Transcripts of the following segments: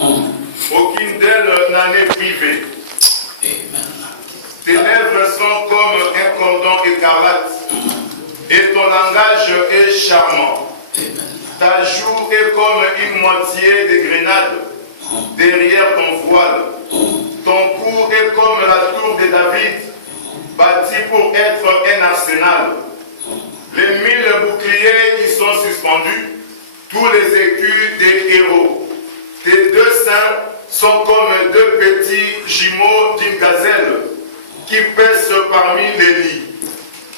Aucune d'elles n'en est privée. Tes lèvres sont comme un cordon écarlate et ton langage est charmant. Ta joue est comme une moitié de grenade derrière ton voile. Ton cou est comme la tour de David, bâtie pour être un arsenal. Les 1000 boucliers qui sont suspendus, tous les écus des héros. Tes deux seins sont comme deux petits jumeaux d'une gazelle qui paissent parmi les lits.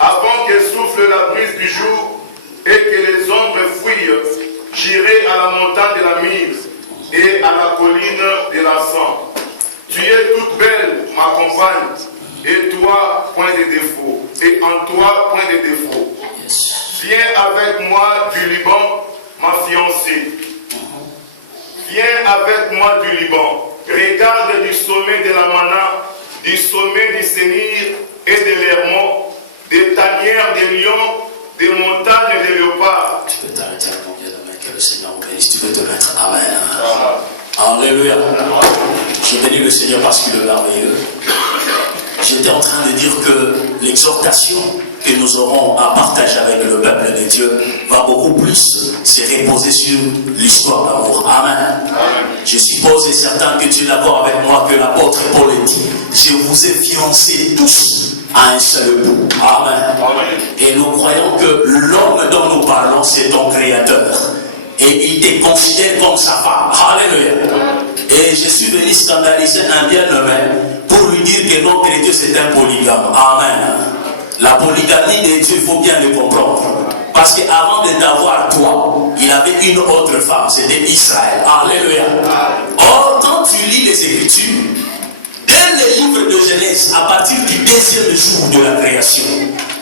Avant que souffle la brise du jour et que les ombres fuient, j'irai à la montagne de la Mire et à la colline de l'Encens. Tu es toute belle, ma compagne, et toi, point de défaut. Et en toi, point de défaut. Viens avec moi du Liban, ma fiancée. Viens avec moi du Liban. Regarde du sommet de la Mana, du sommet du Sénir et de l'Hermon, des tanières des lions, des montagnes des léopards. Tu peux t'arrêter à mon Dieu demain, que le Seigneur vous bénisse. Tu peux te mettre. Amen. Alléluia. Je bénis le Seigneur parce qu'il est merveilleux. J'étais en train de dire que l'exhortation que nous aurons à partager avec le peuple de Dieu va beaucoup plus se reposer sur l'histoire d'amour. Amen. Je suppose et certain que tu es d'accord avec moi que l'apôtre Paul dit: je vous ai fiancés tous à un seul bout. Amen. Et nous croyons que l'homme dont nous parlons, c'est ton créateur. Et il te considère comme sa femme. Alléluia. Et je suis venu scandaliser un bien-aimé pour lui dire que notre Dieu c'est un polygame. Amen. La polygamie de Dieu, il faut bien le comprendre. Parce qu'avant de t'avoir toi, il avait une autre femme, c'était Israël. Alléluia. Or, quand tu lis les Écritures, dès le livre de Genèse, à partir du deuxième jour de la création,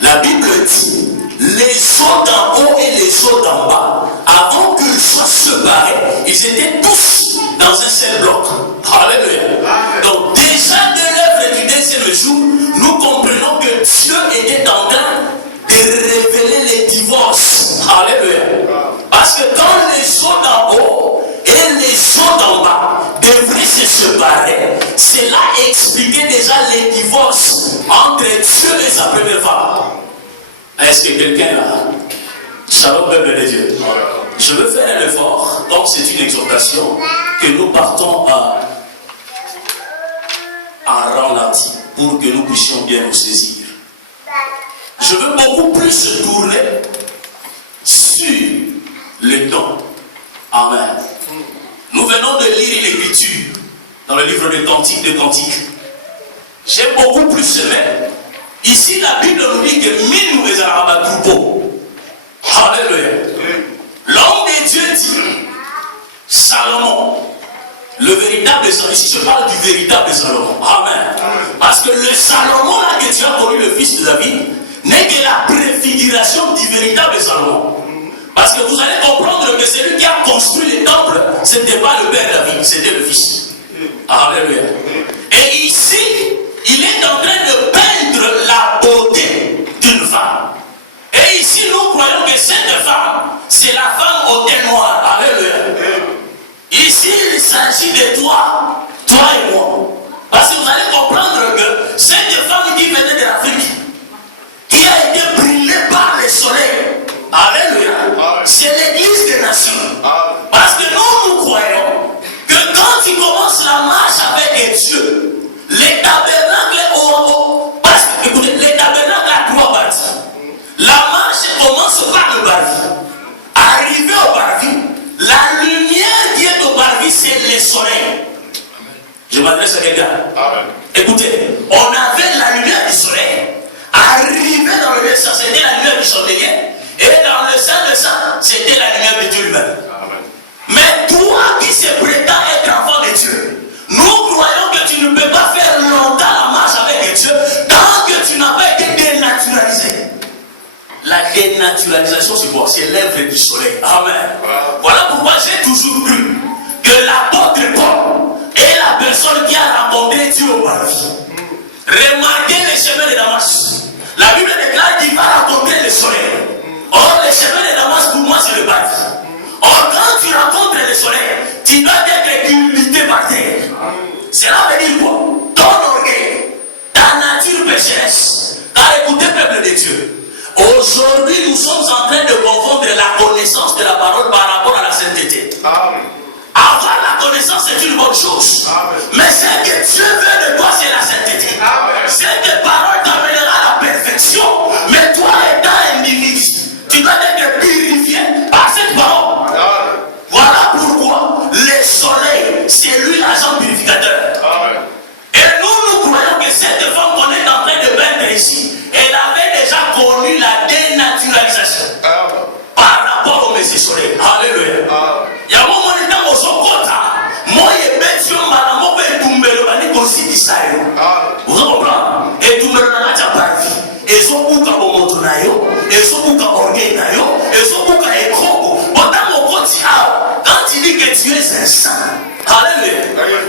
la Bible dit: les eaux d'en haut et les eaux d'en bas, avant qu'ils soient séparés, ils étaient tous dans un seul bloc. Alléluia. Donc déjà de l'œuvre du deuxième jour, nous comprenons que Dieu était en train de révéler les divorces. Alléluia. Parce que quand les eaux d'en haut et les eaux d'en bas devraient se séparer, cela expliquait déjà les divorces entre Dieu et sa première femme. Est-ce que quelqu'un là? Shalom, peuple de Dieu. Je veux faire un effort. Donc c'est une exhortation que nous partons à ralenti pour que nous puissions bien nous saisir. Je veux beaucoup plus se tourner sur le temps. Amen. Nous venons de lire l'écriture dans le livre des Cantiques de Cantiques. J'ai beaucoup plus aimé. Ici, la Bible nous dit que Minou est un troupeau. Alléluia. L'homme de Dieu dit, Salomon, le véritable Salomon. Ici, je parle du véritable Salomon. Amen. Parce que le Salomon là que tu as connu, le fils de David, n'est que la préfiguration du véritable Salomon. Parce que vous allez comprendre que celui qui a construit les temples, ce n'était pas le père David, c'était le fils. Alléluia. Et ici, il est en train de peindre la beauté d'une femme. Et ici, nous croyons que cette femme, c'est la femme au teint noir. Alléluia. Ici, il s'agit de toi, toi et moi. Parce que vous allez comprendre que cette femme qui venait de l'Afrique, qui a été brûlée par le soleil, alléluia, c'est l'église des nations. Parce que nous croyons que quand tu commences la marche avec Dieu, les tabernacles parce que écoutez, les tabernacles à 3 parties. La marche commence par le parvis. Arrivé au parvis, la lumière qui est au parvis, c'est le soleil. Je m'adresse à quelqu'un. Écoutez, on avait la lumière du soleil. Arrivé dans le lieu saint, c'était la lumière du chandelier. Et dans le sein de sang, c'était la lumière de Dieu lui-même. Mais toi qui se prétends être enfant de Dieu, nous croyons que tu ne peux pas faire longtemps la marche avec Dieu tant que tu n'as pas été dénaturalisé. La dénaturalisation, c'est quoi? C'est l'œuvre du soleil. Amen. Voilà pourquoi j'ai toujours cru que l'apôtre Paul est la personne qui a rencontré Dieu au paradis. Remarquez les chemins de Damas. La Bible déclare qu'il va rencontrer le soleil. Or, le chemin de Damas, pour moi, c'est le paradis. Or, quand tu rencontres le soleil, tu tu dois être culbuté par terre. Cela veut dire quoi? Ton orgueil, ta nature pécheresse. Car écoutez, peuple de Dieu, aujourd'hui nous sommes en train de confondre la connaissance de la parole par rapport à la sainteté. Avoir la connaissance c'est une bonne chose. Mais ce que Dieu veut de toi, c'est la sainteté. Cette parole t'amènera à la perfection. Mais toi, étant individu, tu dois être purifié par cette parole. Voilà pourquoi le soleil, c'est lui l'agent purificateur. Et nous croyons que cette femme qu'on est en train de peindre ici, elle avait déjà connu la dénaturalisation par rapport au Messie soleil. Alléluia. Il y a un moment où on s'en compte. Moi, je vais dire, madame, je vais tomber aussi du Sahel. Vous comprenez? Et tout le monde a parti. Et ce bouc à Bomotonayo, et ce bouc à Orgueil-Nayo, et ce bouc à Ekrogo. Quand tu dis que tu es un saint, alléluia,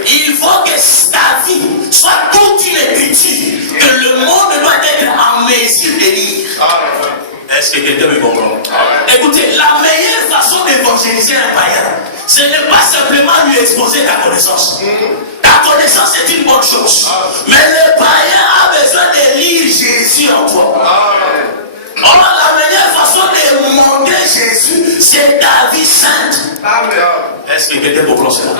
il faut que ta vie soit toute une écriture, que le monde doit être en mesure de lire. Est-ce que quelqu'un me comprend? Écoutez, la meilleure façon d'évangéliser un païen, ce n'est pas simplement lui exposer ta connaissance. Ta connaissance est une bonne chose. Mais le païen a besoin de lire Jésus en toi. Or, la meilleure façon de montrer Jésus, c'est ta vie sainte. Est-ce que quelqu'un comprend cela?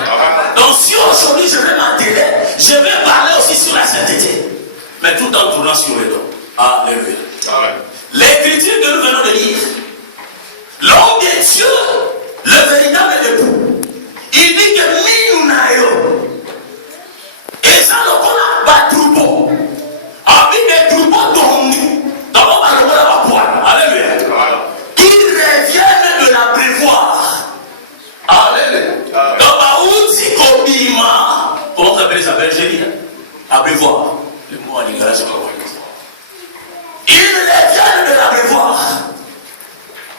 Donc, si aujourd'hui je vais m'atteler, je vais parler aussi sur la sainteté. Mais tout en tournant sur les dos. Alléluia. L'écriture que nous venons de lire, l'homme de Dieu, le véritable époux, il dit que Minunayo, et ça nous connaît pas troupeau. Avec des troupeaux tombés, d'abord par le la poêle. Alléluia. Qui reviennent de la prévoir. Alléluia. Donc, comment on appelle ça, Belgérie? À prévoir. Le mot en lingala, c'est pas bon. Ils reviennent de la prévoir.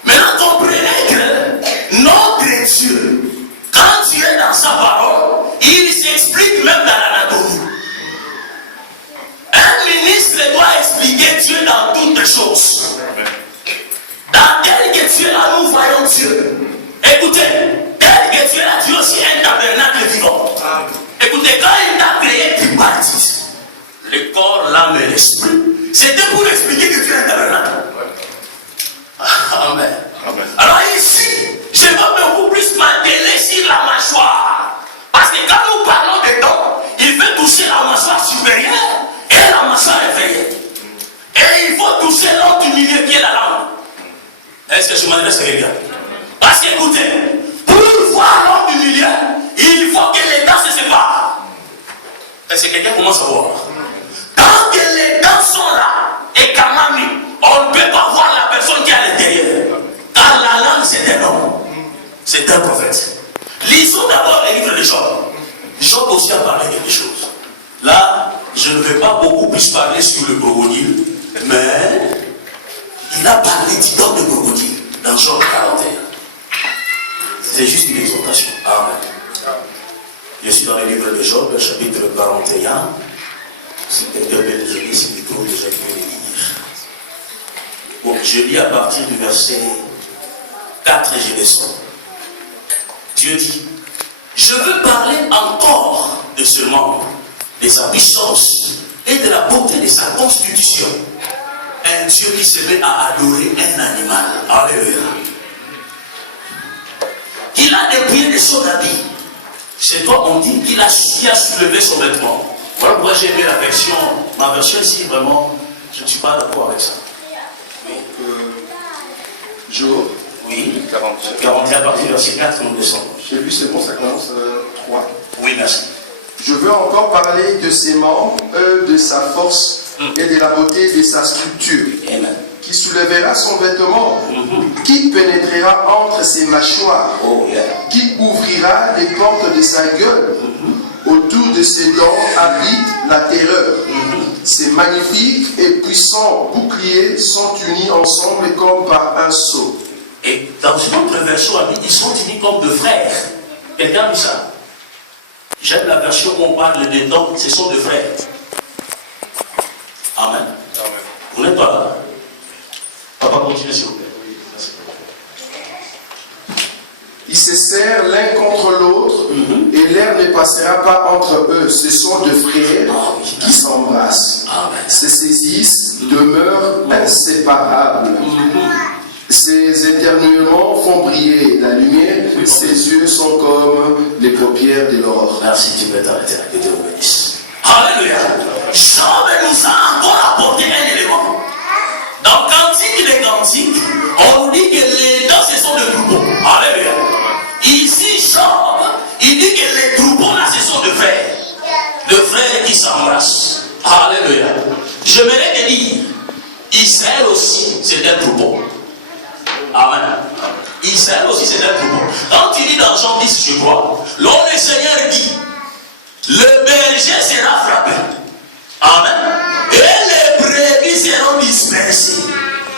Maintenant, comprenez que notre Dieu, quand tu es dans sa parole, il s'explique même dans l'anatomie. Un ministre doit expliquer Dieu dans toutes choses. Dans tel que tu es là, nous voyons Dieu. Écoutez, tel que tu es là, Dieu aussi un tabernacle vivant. Écoutez, quand il t'a créé tripartite, le corps, l'âme et l'esprit, c'était pour expliquer que tu es un tabernacle. Amen. Alors ici, je vais beaucoup plus m'atteler sur la mâchoire. Parce que quand nous parlons des dents, il veut toucher la mâchoire supérieure et la mâchoire inférieure. Et il faut toucher l'autre du milieu qui est la langue. Est-ce que je m'adresse à quelqu'un? Parce qu'écoutez, pour voir l'homme du milieu, il faut que les dents se séparent. Est-ce que quelqu'un commence à voir? Tant que les dents sont là, et Kamami, on ne peut pas voir la personne qui est à l'intérieur. Car la langue, c'est un homme. C'est un prophète. Lisons d'abord les livres de Job. Job aussi a parlé quelque chose. Là, je ne vais pas beaucoup plus parler sur le crocodile, mais il a parlé du don de crocodile dans Job 41. C'est juste une exhortation. Amen. Je suis dans les livres de Job, chapitre 41. Si quelqu'un veut les lire, c'est plutôt déjà qui veut les lire. Bon, je lis à partir du verset 4 et je descends. Dieu dit, je veux parler encore de ce membre, de sa puissance et de la beauté de sa constitution. Un Dieu qui se met à adorer un animal. Alléluia. Il a dépouillé de son habit. Chez toi, on dit qu'il a soulevé son vêtement. Voilà pourquoi j'ai aimé la version. Ma version ici, vraiment, je ne suis pas d'accord avec ça. Oui. Job. Oui. 41 à partir du verset 4, nous descendons. J'ai vu, c'est bon, ça commence 3. Oui, merci. Je veux encore parler de ses membres, de sa force et de la beauté de sa structure. Amen. Qui soulèvera son vêtement, qui pénétrera entre ses mâchoires, qui ouvrira les portes de sa gueule. Autour de ses dents habite la terreur. Ces magnifiques et puissants boucliers sont unis ensemble comme par un sceau. Et dans une autre version, ils sont unis comme deux frères. Quelqu'un a vu ça? J'aime la version où on parle des dents, ce sont deux frères. Amen. Vous n'êtes pas là? Papa, continuez s'il vous plaît. se serrent l'un contre l'autre et l'air ne passera pas entre eux. Ce sont deux frères qui s'embrassent, se saisissent, demeurent inséparables. Ses éternuements font briller la lumière, ses yeux sont comme les paupières de l'or. Merci, tu peux t'arrêter là, que Dieu vous bénisse. Alléluia. Job nous a encore apporté un élément. Dans Cantique des Cantiques, on nous dit que les dents, ce sont des troupeaux. Alléluia. Ici, Job, il dit que les troupeaux là, ce sont de frères qui s'embrassent. Alléluia. J'aimerais te dire, Israël aussi, c'est un troupeau. Amen. Israël aussi, c'est un troupeau. Quand tu lis dans Jean 10, je crois, l'homme le Seigneur dit, le berger sera frappé. Amen. Et les brebis seront dispersées.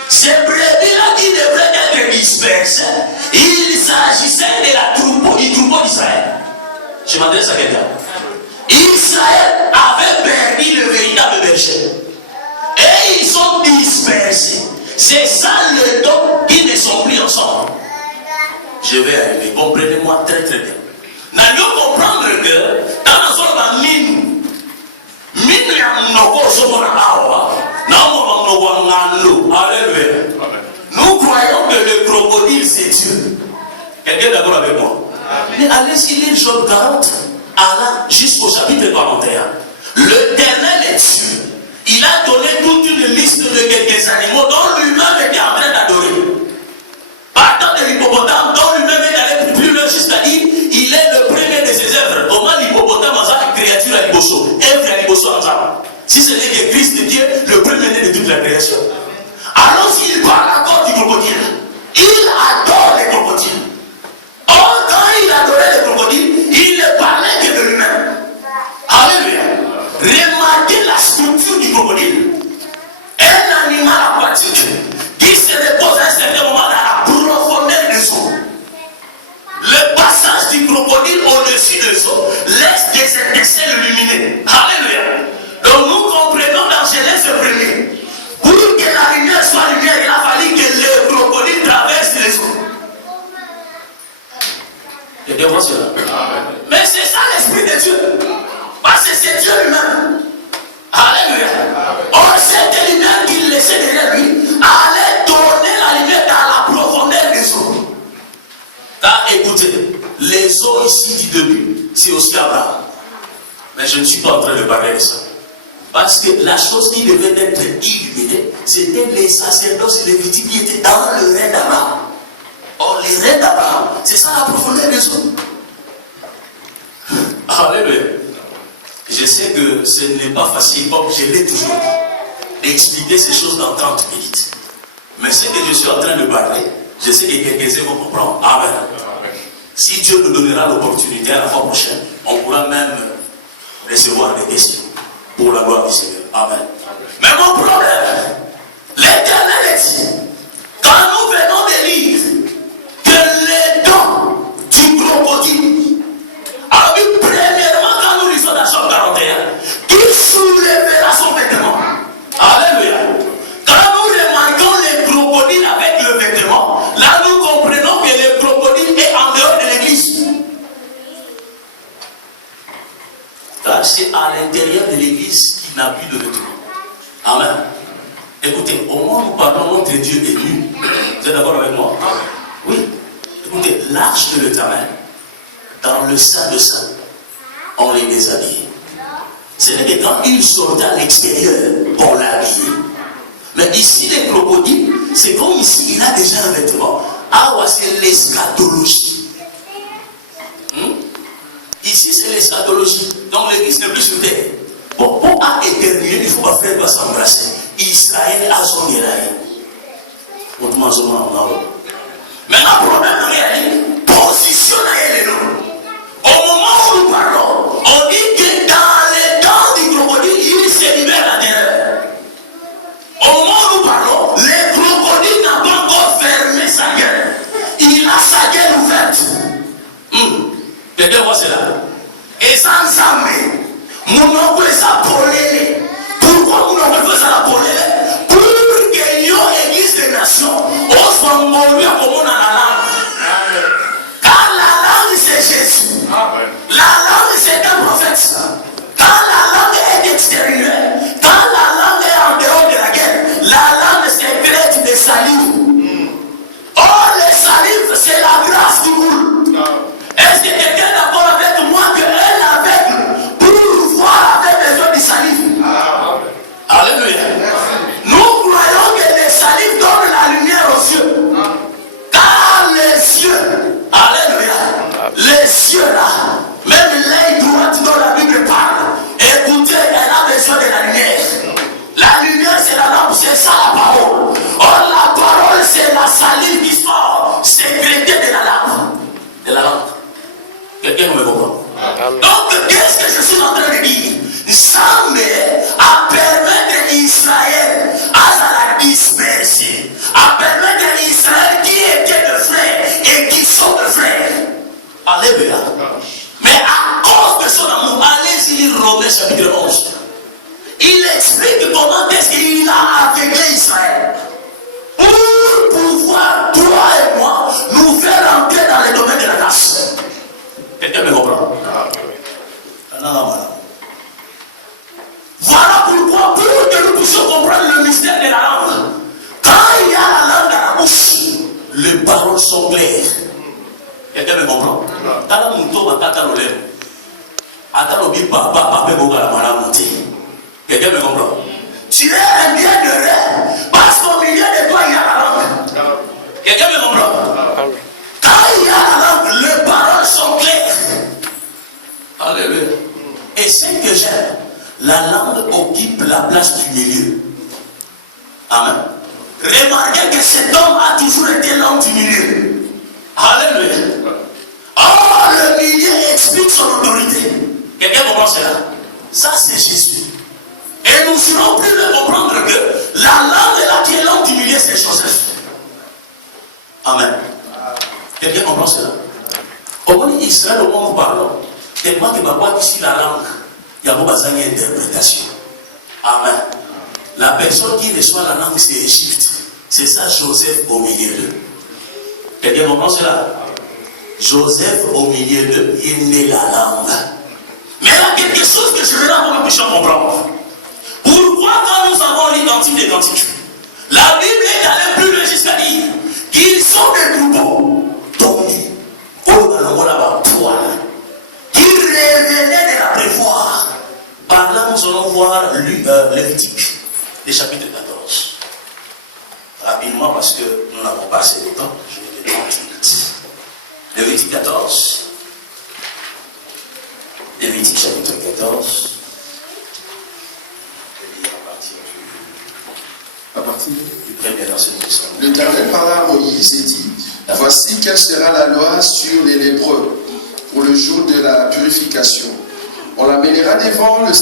Ces brebis-là qui devraient être dispersées, il s'agissait du troupeau d'Israël. Je m'adresse à quelqu'un. Israël avait perdu le véritable berger. Et ils sont dispersés. C'est ça le don qui ne sont plus ensemble. Je vais arriver. Comprenez-moi très très bien. Nous allons comprendre que dans la mine, nous croyons que le crocodile c'est Dieu. Quelqu'un est d'accord avec moi? Mais allez-y lire Job 40, Allah jusqu'au chapitre 41. L'Éternel est Dieu. Il a donné toute une liste de quelques animaux dont lui-même était en train d'adorer. Partant de l'hippopotame, dont lui-même est allé plus loin jusqu'à dire il est le premier de ses œuvres. Comment l'hippopotame a une créature à l'Ibosso? Œuvre à l'Ibosso ensemble. Si ce n'est que Christ Dieu, le premier né de toute la création. Alors s'il parle encore du crocodile, il adore les crocodiles. Or, quand il adorait les crocodiles, il ne parlait que de lui-même. Alléluia. Remarquez la structure du crocodile. Un animal aquatique qui se repose à un certain moment dans la profondeur des eaux. Le passage du crocodile au-dessus des eaux laisse des étincelles lumineuses. Alléluia. Donc nous comprenons dans Genèse 1er. Pour que la lumière soit lumière, il a fallu que le crocodile traverse les eaux. Et bien voilà cela. Mais c'est ça l'esprit de Dieu. Parce que c'est Dieu lui-même. Alléluia. Or, cette lumière qu'il laissait derrière lui allait donner la lumière dans la profondeur des eaux. Car écoutez, les eaux ici du début, c'est aussi Abraham. Mais je ne suis pas en train de parler de ça. Parce que la chose qui devait être illuminée, c'était les sacerdoces et les lévitiques qui étaient dans le règne d'Abraham. Or, les règnes d'Abraham, c'est ça la profondeur des eaux. Alléluia. Je sais que ce n'est pas facile, comme je l'ai toujours dit, d'expliquer ces choses dans 30 minutes. Mais ce que je suis en train de parler, je sais que quelques-uns vont comprendre. Amen. Si Dieu nous donnera l'opportunité à la fois prochaine, on pourra même recevoir des questions pour la gloire du Seigneur. Amen. Mais mon problème, l'Éternel est dit, quand nous venons de lire que les dents du crocodile, a vu premièrement quand nous lisons dans Job 41, qui soulèvera son vêtement. Alléluia. Quand nous remarquons les crocodiles avec le vêtement, là nous comprenons que le crocodile est en dehors de l'église. Car c'est à l'intérieur de l'église qu'il n'a plus de vêtements. Amen. Écoutez, au moment où nous parlons, notre Dieu est nu. Vous êtes d'accord avec moi? Oui. Écoutez, l'arche de l'Éternel, dans le sein de saint, on les déshabille. C'est que quand il sortait à l'extérieur, on l'habille. Mais ici, les crocodiles, c'est comme ici, il a déjà un vêtement. Ah, ouais, c'est l'eschatologie. Ici, c'est l'eschatologie. Donc, l'église n'est plus sur terre. Bon, pour éternuer, il ne faut pas faire pas s'embrasser. Israël a son guéraille. Autrement, maintenant, le problème, c'est positionnez les noms. Au moment où nous parlons, on dit que dans les dents du crocodile, il se libère la terreur. Au moment où nous parlons, le crocodile n'a pas encore fermé sa gueule. Il a sa gueule ouverte. Quelqu'un voit cela? Et sans jamais, mon oncle est appelé. Pourquoi mon oncle fait ça appelé? Pour que l'Église des nations ose m'envoyer comme on a la langue. Car la Donc, qu'est-ce que je suis en train de dire? Zambé a permis d'Israël à la disperser, a permis d'Israël qui était de frères et qui sont de frères. Alléluia. Mais à cause de son amour, allez-y lire Romains chapitre 11. Il explique comment est-ce qu'il a aveuglé Israël. Pour pouvoir, toi et moi, nous faire entrer dans les domaines de la grâce. Quelqu'un me comprend? Voilà pourquoi, pour que nous puissions comprendre le mystère de la langue, quand il y a la langue à la bouche, les paroles sont claires. Quelqu'un me comprend? Quelqu'un me comprend? Tu es un bienheureux parce qu'au milieu de toi il y a la langue. Quelqu'un me comprend? Quand il y a la langue, les paroles sont claires. Alléluia. Et ce que j'aime, la langue occupe la place du milieu. Amen. Remarquez que cet homme a toujours été l'homme du milieu. Alléluia. Oh, le milieu explique son autorité. Quelqu'un comprend cela? Ça, c'est Jésus. Et nous serons plus de comprendre que la langue là qui est l'homme du milieu, c'est Joseph. Amen. Quelqu'un comprend cela? Au moment d'Israël, au moment où nous parlons, tellement que ma ici la langue, il y a beaucoup d'interprétation. Amen. La personne qui reçoit la langue, c'est Égypte. C'est ça, Joseph au milieu d'eux. Quelqu'un comprend cela? Joseph au milieu d'eux, il est né la langue. Mais il y a quelque chose que je veux là pour que nous puissions comprendre. Pourquoi quand nous avons l'identique des cantiques, la Bible est allée plus loin jusqu'à dire qu'ils sont des troupeaux tondus au dans là-bas poil, qui revenaient de la prévoir. Par là, nous allons voir Lévitique, le chapitre 14. Rapidement, parce que nous n'avons pas assez de temps, je vais te dire tout de suite. Lévitique 14. Lévitique chapitre 14. À partir du premier verset. L'Éternel parla à Moïse et dit: voici quelle sera la loi sur les lépreux pour le jour de la purification. On l'amènera devant le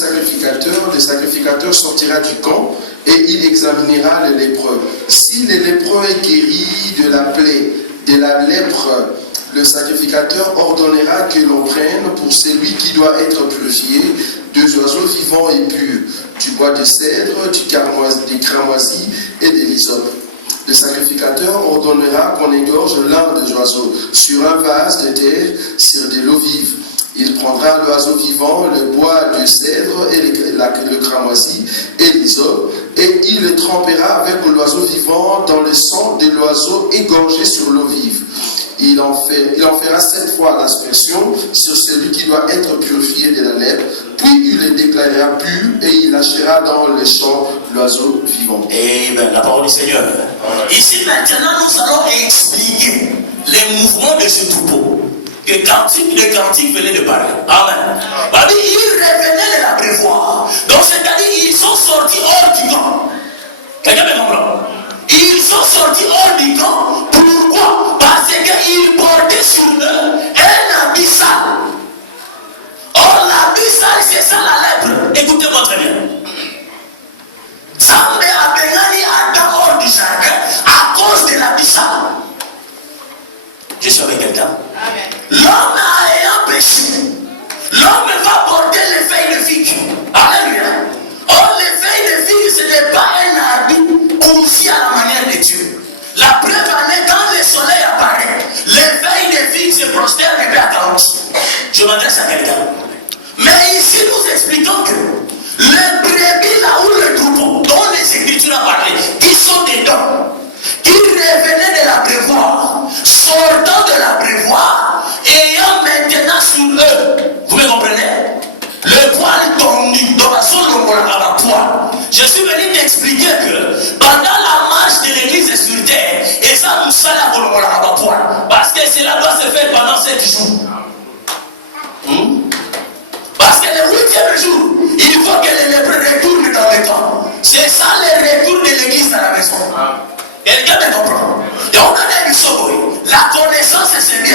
sacrificateur sortira du camp et il examinera le lépreux. Si le lépreux est guéri de la plaie, de la lèpre, le sacrificateur ordonnera que l'on prenne pour celui qui doit être purifié 2 oiseaux vivants et purs, du bois de cèdre, des cramoisis et des lysopes. Le sacrificateur ordonnera qu'on égorge l'un des oiseaux sur un vase de terre, sur de l'eau vive. Il prendra l'oiseau vivant, le bois de cèdre et le cramoisi et l'hysope, et il le trempera avec l'oiseau vivant dans le sang de l'oiseau égorgé sur l'eau vive. Il en fera 7 fois l'aspersion sur celui qui doit être purifié de la lèpre, puis il le déclarera pur et il lâchera dans le champ l'oiseau vivant. Amen. La parole du Seigneur. Ici maintenant, nous allons expliquer les mouvements de ce troupeau. Que les cantiques venaient de parler. Amen. Ils revenaient de la prévoir. Donc c'est-à-dire ils sont sortis hors du camp. Quelqu'un me comprend? Ils sont sortis hors du camp. Pourquoi? Parce qu'ils portaient sur eux un habit sale. Or l'habit sale, c'est ça la lèpre. Écoutez-moi très bien. Zambé a béni Adam hors du jardin à cause de l'habit sale. Je suis avec quelqu'un. L'homme ayant péché, l'homme va porter les feuilles de figue. Alléluia. Or les feuilles de figue, ce n'est pas un habit conçu à la manière de Dieu. La preuve en est quand le soleil apparaît, les feuilles de figue se prosternent et à 40. Je m'adresse à quelqu'un. Mais ici nous expliquons que les brebis là où le troupeau, dont les Écritures ont parlé, qui sont dedans, qui revenaient de la prévoir, sortant de la prévoir, ayant maintenant sur eux, vous me comprenez, le poil tondu, dans la zone à la poil. Je suis venu t'expliquer que pendant la marche de l'église sur terre, et ça nous sert à la poil, parce que cela doit se faire pendant 7 jours. Parce que le 8e jour, il faut que les lépreux retournent dans le camp. C'est ça le retour de l'église à la maison. Quelqu'un me comprend? Et on a dit, la connaissance, c'est bien.